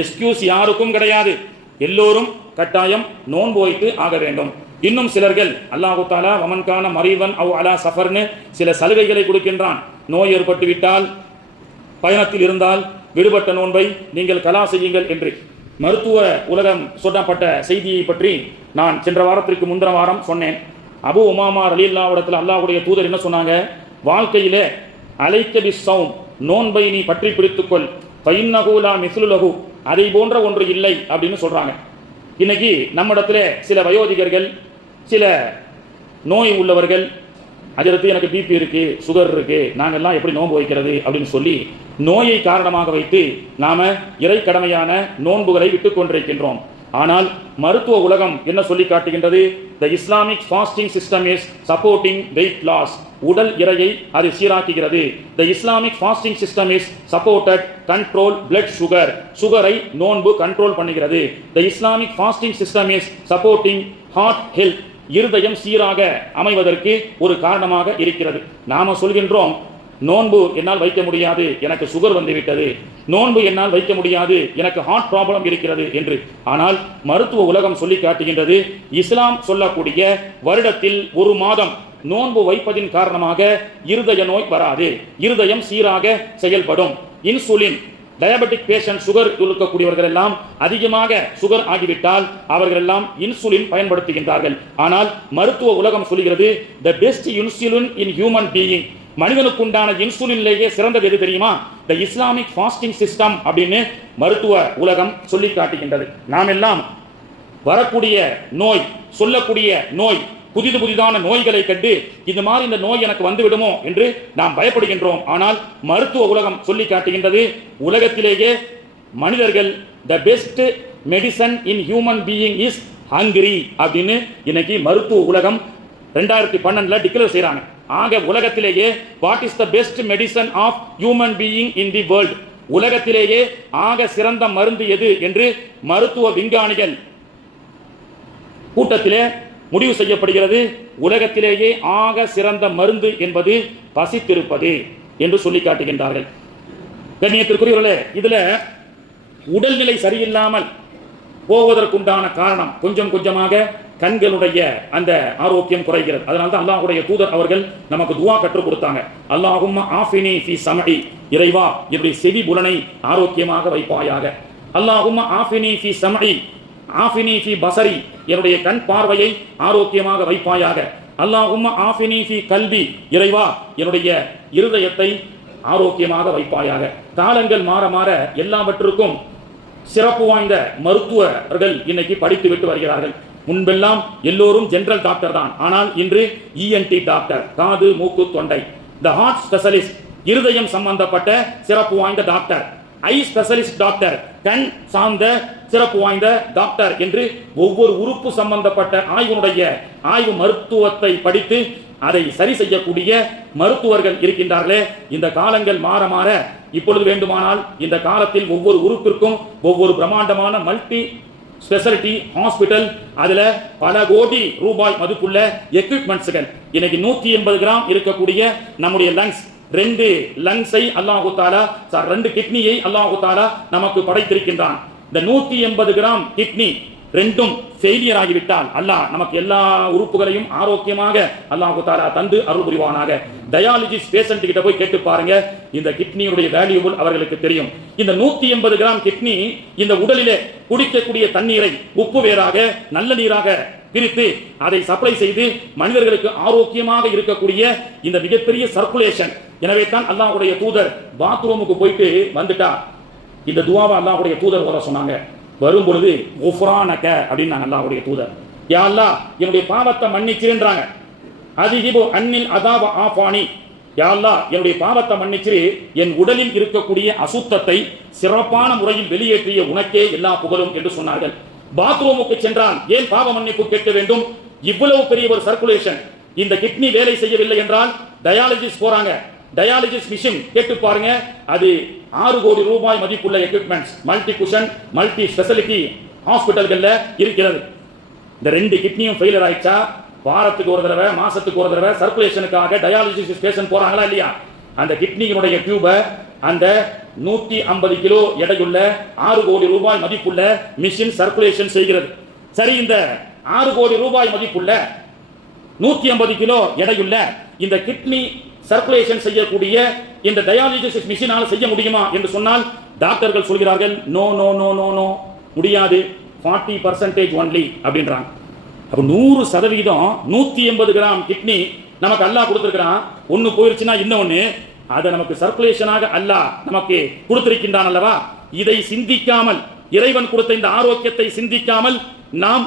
Excuse யாருக்கும் கிடையாது. எல்லோரும் கட்டாயம் நோன்பு வைத்து ஆக வேண்டும். இன்னும் சிலர்கள் அல்லாஹு தஆலா வமன்கான மரீதன் அவ் அலா சஃபர்னு சில சலுகைகளை கொடுக்கின்றான். நோய் ஏற்பட்டு விட்டால், பயணத்தில் இருந்தால் விடுபட்ட நோன்பை நீங்கள் கலா செய்யுங்கள் என்று மருத்துவ உலகம் சொல்லப்பட்ட செய்தியை பற்றி நான் சென்ற வாரத்திற்கு முந்தின வாரம் சொன்னேன். அபு உமாமா ரலியல்லாஹு இடத்துல அல்லாஹ்வுடைய தூதர் என்ன சொன்னாங்க? வாழ்க்கையிலே அலைக்க பிஸ்ஸௌம், நோன்பை நீ பற்றி பிடித்துக்கொள், ஃபைன்னஹு லா மிஸ்லு லஹு, அதை போன்ற ஒன்று இல்லை அப்படின்னு சொல்றாங்க. இன்னைக்கு நம்மிடத்துல சில வயோதிகர்கள், சில நோய் உள்ளவர்கள், அதற்கு எனக்கு பிபி இருக்கு, சுகர் இருக்கு, நாங்கள்லாம் எப்படி நோன்பு வைக்கிறது அப்படின்னு சொல்லி நோயை காரணமாக வைத்து நாம இறை கடமையான நோன்புகளை விட்டுக் கொண்டிருக்கின்றோம். ஆனால் மருத்துவ உலகம் என்ன சொல்லி காட்டுகின்றது? The Islamic fasting system is supporting weight loss, உடல் இறையை அது சீராக்குகிறது. The Islamic fasting system is supported control blood sugar, சுகரை நோன்பு கண்ட்ரோல் பண்ணுகிறது. The Islamic fasting system is supporting heart health, இருதயம் சீராக அமைவதற்கு ஒரு காரணமாக இருக்கிறது. நாம சொல்கின்றோம் நோன்பு என்னால் வைக்க முடியாது, எனக்கு சுகர் வந்துவிட்டது, நோன்பு என்னால் வைக்க முடியாது, எனக்கு ஹார்ட் ப்ராப்ளம் இருக்கிறது என்று. ஆனால் மருத்துவ உலகம் சொல்லி காட்டுகின்றது, இஸ்லாம் சொல்லக்கூடிய வருடத்தில் ஒரு மாதம் நோன்பு வைப்பதின் காரணமாக இருதய நோய் வராது, இருதயம் சீராக செயல்படும். இன்சுலின், டயபெட்டிக் பேஷண்ட், சுகர் இருக்கக்கூடியவர்கள் எல்லாம் அதிகமாக சுகர் ஆகிவிட்டால் அவர்கள் எல்லாம் இன்சுலின் பயன்படுத்துகின்றார்கள். ஆனால் மருத்துவ உலகம் சொல்கிறது the best insulin in human being, மனிதனுக்குண்டான இன்சுலின்லேயே சிறந்தது எது தெரியுமா? த இஸ்லாமிக் ஃபாஸ்டிங் சிஸ்டம் அப்படின்னு மருத்துவ உலகம் சொல்லி காட்டுகின்றது. நாம் எல்லாம் வரக்கூடிய நோய், சொல்லக்கூடிய நோய், புதிதான நோய்களை கண்டு இந்த மாதிரி இந்த நோய் எனக்கு வந்து விடுமோ என்று நாம் பயப்படுகின்றோம். ஆனால் மருத்துவ உலகம் சொல்லி காட்டுகின்றது உலகத்திலேயே மனிதர்கள் the best medicine in human being is hungry அப்படின்னு இன்னைக்கு மருத்துவ உலகம் 2012 டிக்ளேர் செய்றாங்க. ஆக உலகத்திலேயே what is the best medicine of human being in the world, உலகத்திலேயே ஆக சிறந்த மருந்து எது என்று மருத்துவ விஞ்ஞானிகள் கூட்டத்திலே முடிவு செய்யப்படுகிறது. உலகத்திலேயே ஆக சிறந்த மருந்து என்பது பசித்திருப்பது என்று சொல்லி காட்டுகின்றார்கள். கண்ணியத்திற்குரியவர்களே, இதுல உடல்நிலை சரியில்லாமல் போவதற்குண்டான காரணம் கொஞ்சம் கொஞ்சமாக கண்களுடைய அந்த ஆரோக்கியம் குறைகிறது. அதனால தான் அல்லாஹ்வுடைய தூதர் அவர்கள் நமக்கு துஆ கற்றுக் கொடுத்தாங்க. அல்லாஹும்ம ஆஃபினி ஃபி சமஇ, இறைவா என்னுடைய செவி புலனை ஆரோக்கியமாக வைப்பாயாக. அல்லாஹும்ம ஆஃபினி ஃபி சமஇ ஆஃபினி ஃபி பஸரி, என்னுடைய கண் பார்வையை ஆரோக்கியமாக வைப்பாயாக. அல்லாஹும்ம ஆஃபினி ஃபி கல்வி, இறைவா என்னுடைய இருதயத்தை ஆரோக்கியமாக வைப்பாயாக. காலங்கள் மாற மாற எல்லாவற்றுக்கும் சிறப்பு வாய்ந்த மருத்துவர்கள் இன்னைக்கு படித்து விட்டு வருகிறார்கள். முன்பெல்லாம் எல்லோரும் ஜெனரல் டாக்டர் தான், ஆனால் இன்று இஎன்டி டாக்டர், காது மூக்கு தொண்டை, த ஹார்ட் ஸ்பெஷலிஸ்ட், இருதயம் சம்பந்தப்பட்ட சிறப்பு வாய்ந்த டாக்டர், ஐ ஸ்பெஷலிஸ்ட் டாக்டர், கண் சார்ந்த சிறப்பு வாய்ந்த டாக்டர் என்று ஒவ்வொரு உறுப்பு சம்பந்தப்பட்ட ஆய்வு மருத்துவத்தை படித்து அதை சரி செய்யக்கூடிய மருத்துவர்கள் இருக்கின்றார்களே. இந்த காலங்கள் மாற மாற இப்பொழுது வேண்டுமானால் இந்த காலத்தில் ஒவ்வொரு உறுப்பிற்கும் ஒவ்வொரு பிரம்மாண்டமான மல்டி ஸ்பெஷாலிட்டி ஹாஸ்பிட்டல், அதுல பல கோடி ரூபாய் மதிப்புள்ள எக்யூப்மெண்ட்ஸ்கள். இன்னைக்கு 180 கிராம் இருக்கக்கூடிய நம்முடைய லங்ஸ், 2 லங்ஸை அல்லாஹு தஆலா, 2 கிட்னியை அல்லாஹு தஆலா நமக்கு படைத்திருக்கின்றான். இந்த 180 கிராம் கிட்னி ரெண்டும் ஃபெயிலியர் ஆகிவிட்டால் அல்லாஹ் நமக்கு எல்லா உறுப்புகளையும் ஆரோக்கியமாக அல்லாஹு தஆலா தந்து அருள் புரிவானாக. டயாலிசிஸ் பேஷண்ட் கிட்ட போய் கேட்டு பாருங்க, இந்த கிட்னியுடைய வேல்யூபிள் அவர்களுக்கு தெரியும். இந்த 180 கிராம் கிட்னி இந்த உடலிலே குடிக்கக்கூடிய தண்ணீரை உப்பு வேறாக நல்ல நீராக பிரித்து அதை சப்ளை செய்து மனிதர்களுக்கு ஆரோக்கியமாக இருக்கக்கூடிய இந்த மிகப்பெரிய சர்க்குலேஷன். எனவே தான் அல்லாஹ்வுடைய தூதர் பாத்ரூமுக்கு போயிட்டு வந்துட்டா இந்த துஆவை அல்லாஹ்வுடைய தூதர் வர சொன்னாங்க. வரும் பொழுது குஃப்ரானக அப்படின்னு அல்லாஹ்வுடைய தூதர், யா அல்லாஹ் என்னுடைய பாவத்தை மன்னிச்சிருன்றாங்க. அதிகிபு அன்னில் அதாவ ஆஃபானி, யா அல்லாஹ் என்னுடைய பாவத்தை மன்னிச்சிரு, என் உடலில் இருக்கக்கூடிய அசுத்தத்தை சிறப்பான முறையில் வெளியேற்றிய உனக்கே எல்லா புகழும் என்று சொன்னார்கள். பாத்ரூமுக்கு சென்றால் ஏன் பாவ மன்னிப்பு கேட்க வேண்டும்? இவ்வளவு பெரிய ஒரு சர்க்குலேஷன். இந்த கிட்னி வேலை செய்யவில்லை என்றால் டயாலிசிஸ் போறாங்க, டயாலிசிஸ் மிஷின் கேட்டு பாருங்க, அது 6 கோடி ரூபாய் மதிப்புள்ள equipments multi cushion multi speciality ஹாஸ்பிட்டல்கள்ல இருக்கிறது. இந்த 2 கிட்னியும் ஃபெயிலியர் ஆயிடுச்சா வாரத்துக்கு ஒரு தடவை மாசத்துக்கு ஒரு தடவை சர்க்குலேஷனுக்காக டயாலிசிஸ் பேஷண்ட் போறாங்களா இல்லையா? அந்த கிட்னியினுடைய டியூபை அந்த 150 கிலோ எடையுள்ள 6 கோடி ரூபாய் மதிப்புள்ள மிஷின் சர்க்குலேஷன் செய்கிறது. சரி, இந்த 6 கோடி ரூபாய் மதிப்புள்ள 150 கிலோ எடையுள்ள இந்த கிட்னி சர்க்குலேஷன் செய்யக்கூடிய இந்த டயாலிசிஸ் மிஷினால் செய்ய முடியுமா என்று சொன்னால் டாக்டர்கள் சொல்கிறார்கள், no no no no no, முடியாது, 40% ஒன்லி அப்படின்றாங்க. அப்ப 100% 180 கிராம் கிட்னி நமக்கு அல்லாஹ் கொடுத்திருக்கிறான். ஒன்னு போயிருச்சுன்னா இன்னொன்னு அதை நமக்கு சர்க்குலேஷனாக அல்லாஹ் நமக்கு கொடுத்திருக்கின்றான் அல்லவா? இதை சிந்திக்காமல், இறைவன் கொடுத்த இந்த ஆரோக்கியத்தை சிந்திக்காமல் நாம்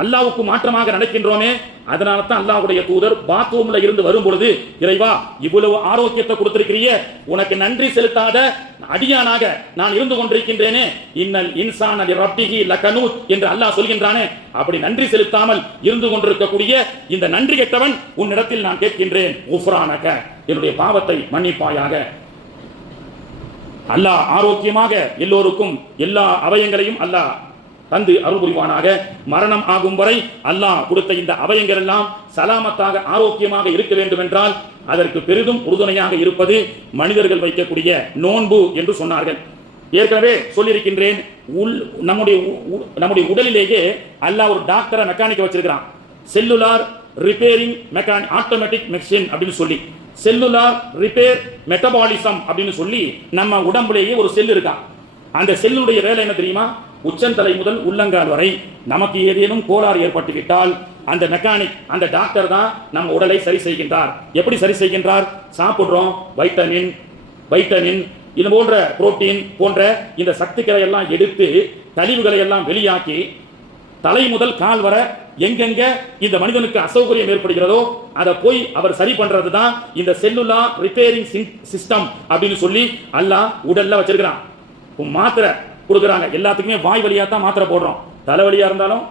அல்லாஹ்வுக்கு மாற்றமாக நடக்கின்றோமே. அதனால தான் அல்லாஹ்வுடைய தூதர் பாத்ரூம்ல இருந்து வரும் பொழுது, இறைவா இவ்வளவு ஆரோக்கியத்தை கொடுத்திருக்கிறிய, உனக்கு நன்றி செலுத்தாத அடியானாக நான் இருந்து கொண்டிருக்கின்றேனே, இன்னல் இன்சான ரப்பிஹி லகனூத் என்று அல்லாஹ் சொல்கின்றானே, அப்படி நன்றி செலுத்தாமல் இருந்து கொண்டிருக்கக்கூடிய இந்த நன்றி கெட்டவன் உன்னிடத்தில் நான் கேட்கின்றேன், உஃப்ரானக, என்னுடைய பாவத்தை மன்னிப்பாயாக. அல்லாஹ் ஆரோக்கியமாக எல்லோருக்கும் எல்லா அவயங்களையும் அல்லாஹ் தந்து அருள் புரிவானாக. மரணம் ஆகும் வரை அல்லாஹ் கொடுத்த இந்த அவயங்கள் எல்லாம் சலாமத்தாக ஆரோக்கியமாக இருக்க வேண்டும் என்றால் அதற்கு பெரிதும் உறுதுணையாக இருப்பது மனிதர்கள் வைக்கக்கூடிய நோன்பு என்று சொன்னார்கள். ஏற்கனவே சொல்லியிருக்கின்றேன், நம்முடைய உடலிலேயே அல்லாஹ் ஒரு டாக்டரை மெக்கானிக்க வச்சிருக்கிறான். Cellular repairing mechanic automatic machine அப்படின்னு சொல்லி, செல்லுலார் ரிப்பேர் மெட்டபாலிசம் அப்படின்னு சொல்லி நம்ம உடம்புலேயே ஒரு செல் இருக்கான். அந்த செல்லுடைய வேலை என்ன தெரியுமா? உச்சந்தலை முதல் உள்ளங்கால் வரை நமக்கு ஏதேனும் கோளாறு ஏற்பட்டுவிட்டால் அந்த மெக்கானிக், அந்த டாக்டர் தான் நம்ம உடலை சரி செய்கின்றார். எப்படி சரி செய்கின்றார்? சாப்பிடுறோம், வைட்டமின் இது போன்ற புரோட்டீன் போன்ற இந்த சத்துக்களை எல்லாம் எடுத்து கழிவுகளை எல்லாம் வெளியாக்கி தலை முதல் கால் வர எங்கெங்க இந்த மனிதனுக்கு அசௌகரியம் ஏற்படுகிறதோ அதை போய் அவர் சரி பண்றது தான் இந்த செல்லுலார் ரிப்பேரிங் சிஸ்டம் அப்படின்னு சொல்லி அல்லாஹ் உடல்ல வச்சிருக்கிறான். மாத்திரை கொடுக்குறாங்க, எல்லாத்துக்குமே வாய் வழியா தான் மாத்திரை போடுறோம். தலைவலியா இருந்தாலும்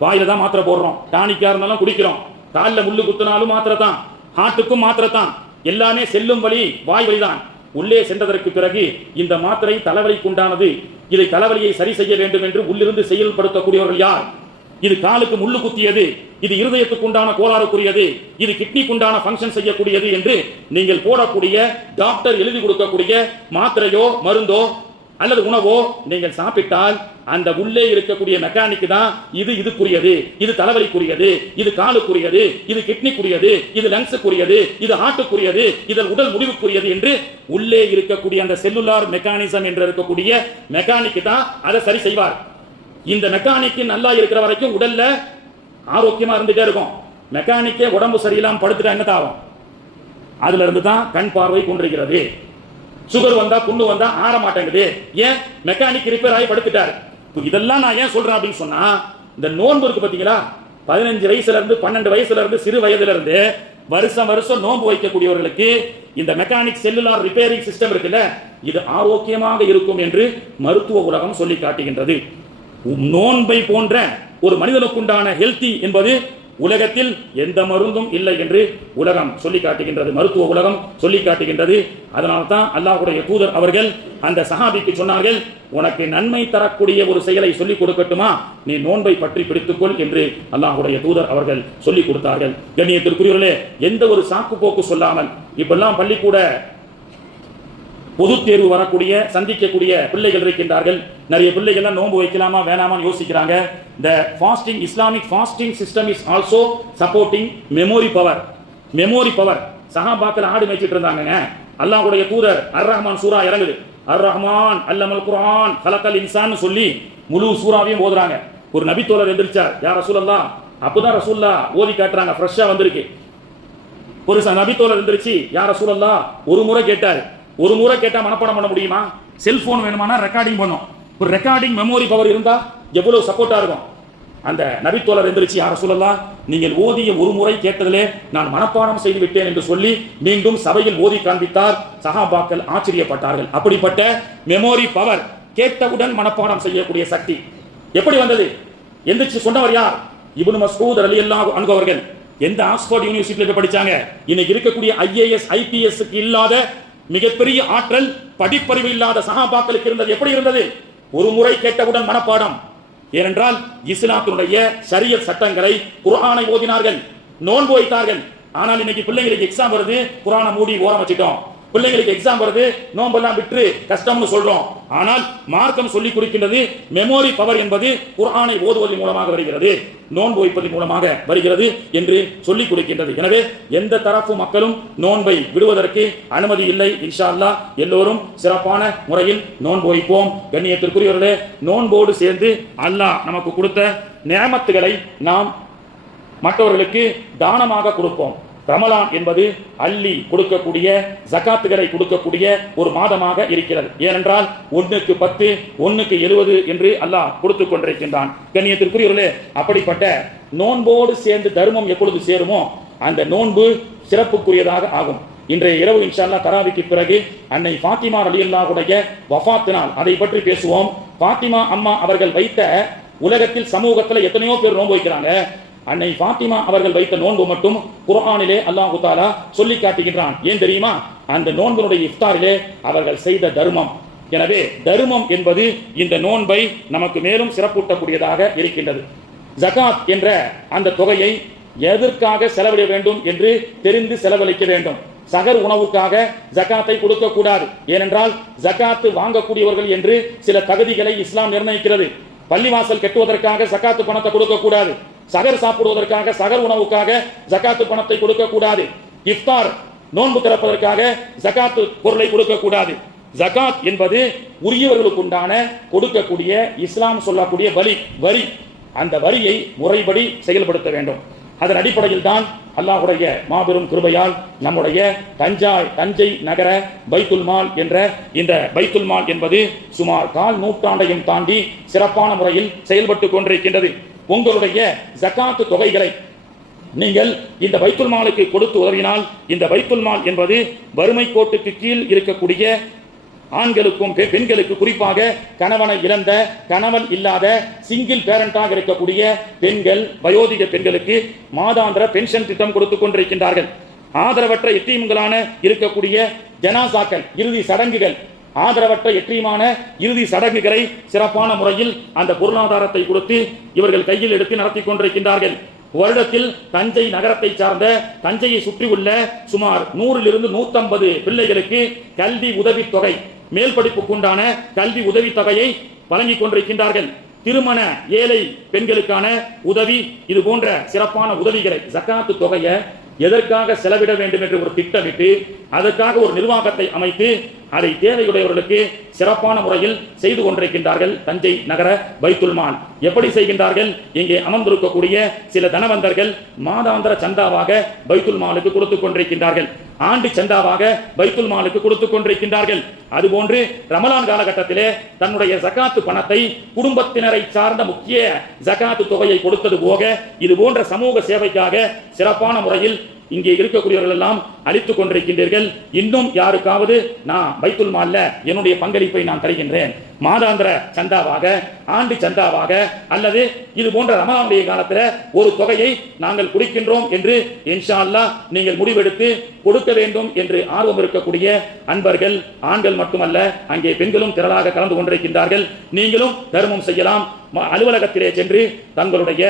வாயில தான் மாத்திரை போடுறோம், டானிக்கா இருந்தாலும் குடிக்கிறோம், காலில் முள்ளு குத்தினாலும் மாத்திரை தான், ஹார்ட்டுக்கும் மாத்திரை தான், எல்லாமே செல்லும் வழி வாய் வழிதான். உள்ளே சென்றதற்கு பிறகு இந்த மாத்திரை தலைவலிக்கு உண்டானது, இதை தலைவலியை சரி செய்ய வேண்டும் என்று உள்ளிருந்து செயல்படுத்தக்கூடியவர்கள் யார்? இது காலுக்கு முள்ளு குத்தியது, இது இருதயத்துக்கு உண்டான கோளாறுக்குரியது, இது கிட்னிக்கு உண்டான ஃபங்க்ஷன் செய்யக்கூடியது என்று நீங்கள் போடக்கூடிய டாக்டர் எழுதி கொடுக்கக்கூடிய மாத்திரையோ மருந்தோ அல்லது உணவோ நீங்கள் சாப்பிட்டால் அந்த உள்ளே இருக்கக்கூடிய மெக்கானிக் தான் இதுக்குரியது, இது தலைவலிக்குரியது, இது காலுக்குரியது, இது கிட்னிக்குரியது, இது லங்ஸுக்குரியது, இது ஹார்ட்டுக்குரியது, இது உடல் முடிவுக்குரியது என்று உள்ளே இருக்கக்கூடிய அந்த செல்லுலார் மெக்கானிசம் என்று இருக்கக்கூடிய மெக்கானிக் தான் அதை சரி செய்வார். இந்த மெக்கானிக் நல்லா இருக்கிற வரைக்கும் உடல்ல ஆரோக்கியமா இருந்துட்டே இருக்கும். மெக்கானிக்கே உடம்பு சரியில்லாம படுத்துட்டா என்ன தாவும்? அதுல இருந்து தான் கண் பார்வை கொண்டிருக்கிறது. சுகர் வந்தா புண்ணு வந்தா ஆற மாட்டேங்குது. ஏன்? மெக்கானிக் ரிப்பேர் ஆகி படுத்துட்டாரு. இதெல்லாம் நான் ஏன் சொல்றேன் அப்படின்னு சொன்னா, இந்த நோன்பு இருக்கு பாத்தீங்களா, 15 வயசுல இருந்து 12 வயசுல இருந்து சிறு வயதுல இருந்து வருஷம் நோன்பு வைக்கக்கூடியவர்களுக்கு இந்த மெக்கானிக் செல்லுலார் ரிப்பேரிங் சிஸ்டம் இருக்குல்ல, இது ஆரோக்கியமாக இருக்கும் என்று மருத்துவ உலகம் சொல்லி காட்டுகின்றது. நோன்பை போன்ற ஒரு மனிதனுக்குண்டான ஹெல்த்தி என்பது உலகத்தில் எந்த மருந்தும் இல்லை என்று உலகம் சொல்லி காட்டுகின்றது, மருத்துவ உலகம் சொல்லி காட்டுகின்றது. அதனால்தான் அல்லாஹ்வுடைய தூதர் அவர்கள் அந்த சஹாபிக்கு சொன்னார்கள், உனக்கு நன்மை தரக்கூடிய ஒரு செயலை சொல்லிக் கொடுக்கட்டுமா, நீ நோன்பை பற்றி பிடித்துக்கொள் என்று அல்லாஹ்வுடைய தூதர் அவர்கள் சொல்லிக் கொடுத்தார்கள். கண்ணியத்திற்குரியவர்களே, எந்த ஒரு சாக்கு போக்கு சொல்லாமல் இப்பெல்லாம் பள்ளிக்கூட பொது தேர்வு வரக்கூடிய சந்திக்கக்கூடிய பிள்ளைகள் இருக்கின்றார்கள். நிறைய பிள்ளைகள் நோன்பு வைக்கலாமா வேணாமான்னு யோசிக்கிறாங்க. The fasting, Islamic fasting system is also supporting memory power. சஹாபாக்கள் ஆடு மேய்ச்சிட்டு இருந்தாங்க. அல்லாஹ்வுடைய தூதர் அர் ரஹ்மான் சூரா இறங்குது. அர் ரஹ்மான் அல்லமல் குர்ஆன் கலக்கல் இன்சான் சொல்லி முழு சூறாவையும் ஓதுறாங்க. ஒரு நபி தோழர் எந்திரிச்சார், யா ரசூலல்லாஹ், அப்பதான் ரசூலுல்லாஹ் ஓதி காட்டுறாங்க, ஃப்ரெஷ்ஷா வந்திருக்கு. ஒரு நபி தோழர் எந்திரிச்சு, யா ரசூலல்லாஹ், ஒரு முறை கேட்டா மனப்பாடம் பண்ண முடியுமா? செல்போன் வேணுமானா ரெக்கார்டிங் பண்ணும். ஒரு ரெக்கார்டிங் மெமரி பவர் இருந்தா எவ்வளவு சப்போர்ட்டா இருக்கும். அந்த நபித்தோழர் எந்திரிச்சு, யா ரசூலல்லாஹ், நீங்கள் ஓதிய ஒரு முறை கேட்டதிலே நான் மனப்பாடம் செய்து விட்டேன் என்று சொல்லி மீண்டும் சபையில் ஓதி காண்பித்தார். சஹாபாக்கள் ஆச்சரியப்பட்டார்கள். அப்படிப்பட்ட மெமரி பவர், கேட்டவுடன் மனப்பாடம் செய்யக்கூடிய சக்தி எப்படி வந்தது? எந்திரிச்சு சொன்னவர் யார்? இப்னு மஸ்ஊத் ரலியல்லாஹு அன்ஹு அவர்கள். எந்த ஆக்ஸ்போர்ட் யூனிவர்சிட்டியில் படிச்சாங்க? இன்னைக்கு இருக்கக்கூடிய IAS IPS இல்லாத மிகப்பெரிய ஆற்றல், படிப்பறிவு இல்லாத சஹாபாக்களுக்கு இருந்தது. எப்படி இருந்தது? ஒரு முறை கேட்டவுடன் மனப்பாடம். ஏனென்றால் இஸ்லாத்தினுடைய ஷரியத் சட்டங்களை, குர்ஆனை ஓதினார்கள், நோன்பு வைத்தார்கள். ஆனால் இன்னைக்கு பிள்ளைங்களுக்கு எக்ஸாம் வருது, குர்ஆனை மூடி ஓரம் வச்சிட்டோம். பிள்ளைங்களுக்கு எக்ஸாம் வருது, நோம்பெல்லாம் விட்டு கஷ்டம்னு சொல்றோம். ஆனால் மார்க்கம் சொல்லி கொடுக்கின்றது மெமோரி பவர் என்பது குர்ஆனை ஓதுவதன் மூலமாக வருகிறது, நோன்பு வைப்பதன் மூலமாக வருகிறது என்று சொல்லிக் கொடுக்கின்றது. எனவே எந்த தரப்பு மக்களும் நோன்பை விடுவதற்கு அனுமதி இல்லை. இன்ஷா அல்லாஹ் எல்லோரும் சிறப்பான முறையில் நோன்பு வைப்போம். கண்ணியத்திற்குரியவர்களே, நோன்போடு சேர்ந்து அல்லாஹ் நமக்கு கொடுத்த நியமத்துகளை நாம் மற்றவர்களுக்கு தானமாக கொடுப்போம். ரமலான் என்பது அள்ளி கொடுக்கக்கூடிய, ஜகாத்துகளை கொடுக்கக்கூடிய ஒரு மாதமாக இருக்கிறது. ஏனென்றால் 1க்கு 10, 1க்கு 70 என்று அல்லாஹ் கொடுத்துக் கொண்டிருக்கின்றான். கண்ணியத்திற்குரியவர்களே, அப்படிப்பட்ட நோன்போடு சேர்ந்து தர்மம் எப்பொழுது சேருமோ அந்த நோன்பு சிறப்புக்குரியதாக ஆகும். இன்றைய இரவு இன்ஷா அல்லாஹ் தராவிக்கு பிறகு அன்னை ஃபாத்திமா ரலியல்லாஹுடைய வஃபாத் நாள், அதை பற்றி பேசுவோம். ஃபாத்திமா அம்மா அவர்கள் வைத்த, உலகத்தில் சமூகத்தில் எத்தனையோ பேர் நோன்பு வைக்கிறாங்க, அன்னை ஃபாத்திமா அவர்கள் வைத்த நோன்பு மட்டும் குர்ஆனிலே அல்லாஹ் தஆலா சொல்லி காட்டுகின்றான். ஏன் தெரியுமா? அந்த நோன்பினுடைய இஃப்தாரிலே அவர்கள் செய்த தர்மம். எனவே தர்மம் என்பது இந்த நோன்பை நமக்கு மேலும் சிறப்பூட்டக்கூடியதாக இருக்கின்றது. ஜகாத் என்ற அந்த தொகையை எதற்காக செலவிட வேண்டும் என்று தெரிந்து செலவழிக்க வேண்டும். சகர் உணவுக்காக ஜகாத்தை கொடுக்க கூடாது. ஏனென்றால் ஜகாத்து வாங்கக்கூடியவர்கள் என்று சில தகுதிகளை இஸ்லாம் நிர்ணயிக்கிறது. பள்ளிவாசல் கட்டுவதற்காக ஜகாத்து பணத்தை கொடுக்க கூடாது. சகர் சாப்பிடுவதற்காக, சகர் உணவுக்காக ஜகாத்து பணத்தை கொடுக்க கூடாது. இஃப்தார் நோன்பு திறப்பதற்காக ஜகாத்து பொருளை கொடுக்க கூடாது. ஜகாத் என்பது உரியவர்களுக்கு உண்டான கொடுக்கக்கூடிய, இஸ்லாம் சொல்லக்கூடிய வரி. அந்த வரியை முறைப்படி செயல்படுத்த வேண்டும். அதன் அடிப்படையில் தான் அல்லாஹ்வுடைய மாபெரும் கிருபையால் நம்முடைய தஞ்சை நகர பைத்துல் மால் என்ற இந்த பைத்துல் மால் என்பது சுமார் 1/4 நூற்றாண்டையும் தாண்டி சிறப்பான முறையில் செயல்பட்டு கொண்டிருக்கின்றது. உங்களுடைய ஜகாத்து தொகைகளை நீங்கள் இந்த பைத்துல் மாலுக்கு கொடுத்து உதவினால், இந்த பைத்துல் மால் என்பது வறுமை கோட்டுக்கு கீழ் இருக்கக்கூடிய ஆண்களுக்கும் பெண்களுக்கு, குறிப்பாக கணவனை இழந்த, கணவன் இல்லாத சிங்கிள் பேரண்டாக இருக்கக்கூடிய பெண்கள், வயோதிக பெண்களுக்கு மாதாந்திர பென்ஷன் திட்டம் கொடுத்துக் கொண்டிருக்கின்றார்கள். ஆதரவற்ற எத்தீம்களான இருக்கக்கூடிய ஜனாசாக்கள், இறுதி சடங்குகள், ஆதரவற்ற எத்தீமான இறுதி சடங்குகளை சிறப்பான முறையில் அந்த பொருளாதாரத்தை கொடுத்து இவர்கள் கையில் எடுத்து நடத்தி கொண்டிருக்கின்றார்கள். வருடத்தில் தஞ்சை நகரத்தை சார்ந்த, தஞ்சையை சுற்றியுள்ள சுமார் 100 to 150 பிள்ளைகளுக்கு கல்வி உதவி தொகை, மேல் படிப்புக்குண்டான கல்வி உதவி தொகையை வழங்கிக் கொண்டிருக்கின்றார்கள். திருமண ஏழை பெண்களுக்கான உதவி, இது போன்ற சிறப்பான உதவிகளை, ஜகாத்து தொகையை எதற்காக செலவிட வேண்டும் என்று ஒரு திட்டமிட்டு அதற்காக ஒரு நிர்வாகத்தை அமைத்து அதை தேவையுடையவர்களுக்கு சிறப்பான முறையில் செய்து கொண்டிருக்கின்றார்கள். தஞ்சை நகர பைத்துல் மால் எப்படி செய்கின்றார்கள்? இங்கே அமர்ந்திருக்கக்கூடிய சில தனவந்தர்கள் மாதாந்திர சந்தாவாக பைத்துல் மாலுக்கு கொடுத்துக் கொண்டிருக்கின்றார்கள். ஆண்டு சந்தாவாக பைத்துல் மாலுக்கு கொடுத்துக் கொண்டிருக்கின்றார்கள். அதுபோன்று ரமலான் காலகட்டத்திலே தன்னுடைய ஜகாத்து பணத்தை குடும்பத்தினரை சார்ந்த முக்கிய ஜகாத்து தொகையை கொடுத்தது போக இது போன்ற சமூக சேவைக்காக சிறப்பான முறையில் இங்கே இருக்கக்கூடியவர்கள் எல்லாம் அளித்துக் கொண்டிருக்கின்றீர்கள். இன்னும் யாருக்காவது நான் பைத்துல் மால்ல என்னுடைய பங்களிப்பை நான் தருகின்றேன், மாதாந்திர சந்தாவாக, ஆண்டு சந்தாவாக, அல்லது இது போன்ற ரமலானுடைய காலத்தில் ஒரு தொகையை நாங்கள் குடிக்கின்றோம் என்று இன்ஷா அல்லாஹ் நீங்கள் முடிவெடுத்து கொடுக்க வேண்டும் என்று ஆர்வம் இருக்கக்கூடிய அன்பர்கள், ஆண்கள் மட்டுமல்ல, அங்கே பெண்களும் திரளாக கலந்து கொண்டிருக்கின்றார்கள். நீங்களும் தர்மம் செய்யலாம். அலுவலகத்திலே சென்று தங்களுடைய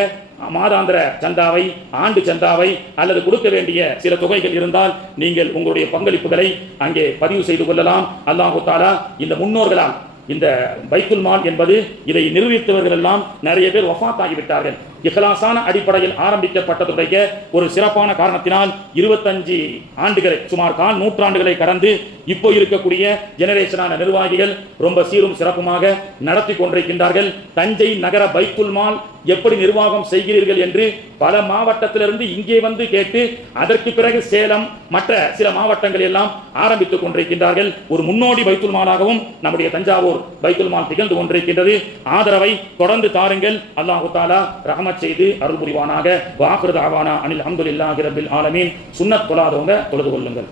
மாதாந்திர சந்தாவை, ஆண்டு சந்தாவை அல்லது கொடுக்க வேண்டிய சில தொகைகள் இருந்தால் நீங்கள் உங்களுடைய பங்களிப்புகளை அங்கே பதிவு செய்து கொள்ளலாம். அல்லாஹ் தஆலா இந்த முன்னோர்களால், இந்த பைத்துல் மால் என்பது இதை நிர்வகித்தவர்கள் எல்லாம் நிறைய பேர் வஃபாத் ஆகிவிட்டார்கள். இஹ்லாஸான அடிப்படையில் ஆரம்பிக்கப்பட்டதுடைய ஒரு சிறப்பான காரணத்தினால் 25 ஆண்டுகளை, சுமார் 1/4 நூற்றாண்டுகளை கடந்து இப்போ இருக்கக்கூடிய ஜெனரேஷனான நிர்வாகிகள் ரொம்ப சீரும் சிறப்புமாக நடத்தி கொண்டிருக்கின்றார்கள். தஞ்சை நகர பைத்துல் மால் எப்படி நிர்வாகம் செய்கிறீர்கள் என்று பல மாவட்டத்திலிருந்து இங்கே வந்து கேட்டு அதற்கு பிறகு சேலம், மற்ற சில மாவட்டங்கள் எல்லாம் ஆரம்பித்துக் கொண்டிருக்கின்றார்கள். ஒரு முன்னோடி பைத்துல் மாலாகவும் நம்முடைய தஞ்சாவூர் பைத்துல் மால் திகழ்ந்து கொண்டிருக்கின்றது. ஆதரவை தொடர்ந்து தாருங்கள். அல்லாஹ் தஆலா ரஹ்மத் செய்து அருள் புரிவானாக. வாஹிரு தஅவானா அனில் ஹம்துலில்லாஹி ரப்பில் ஆலமீன். சுன்னத் தொழாதவங்க தொழுது கொள்ளுங்கள்.